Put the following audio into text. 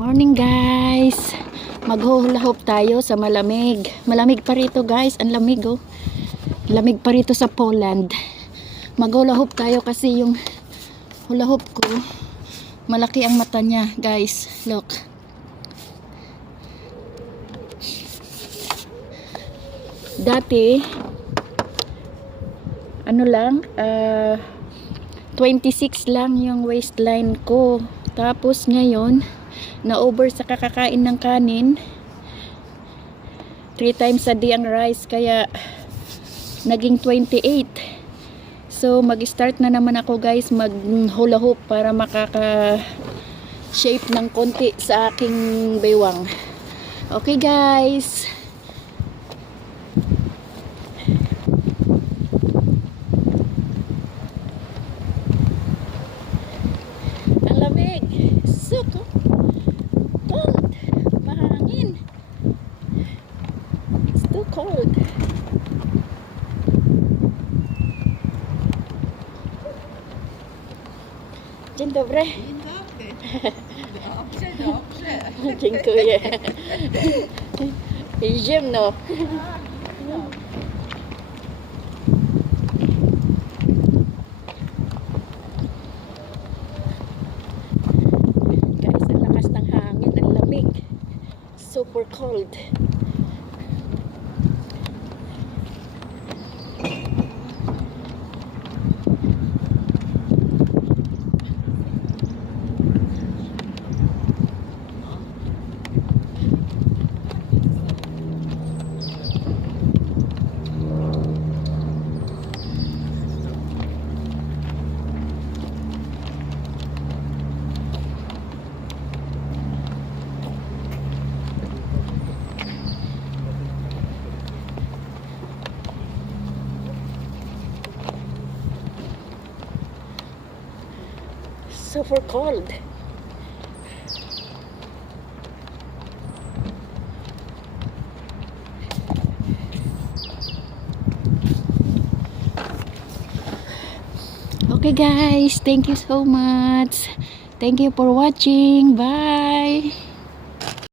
Morning guys, maghuhula-hop tayo sa malamig. Malamig pa rito guys, ang lamig oh. Lamig pa rito sa Poland. Maghula-hop tayo kasi yung hula-hop ko, malaki ang mata niya guys. Look. Dati, ano lang, 26 lang yung waistline ko. Tapos ngayon, na-over sa kakakain ng kanin. 3 times a day ang rice, kaya naging 28. So, mag-start na naman ako guys, mag-hula hoop para makaka-shape ng konti sa aking baywang. Okay guys. Ang lamig. So cold. Mahangin. It's too cold. Dzień dobry. Dzień dobry. Dobrze, dobrze. Dziękuję. Zimno. Guys, ang lakas ng hangin, ang lamig. Super cold. Super cold. Okay guys, thank you so much. Thank you for watching. Bye.